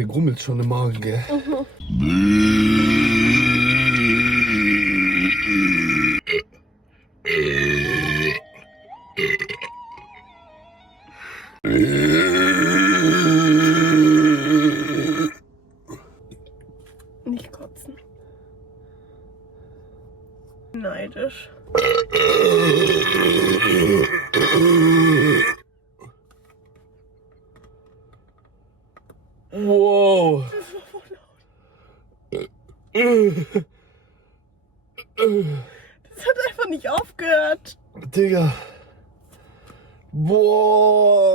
mir grummelt schon im Magen, gell? Nicht kotzen. Neidisch. Wow. Das war voll laut. Das hat einfach nicht aufgehört. Digga. Boah.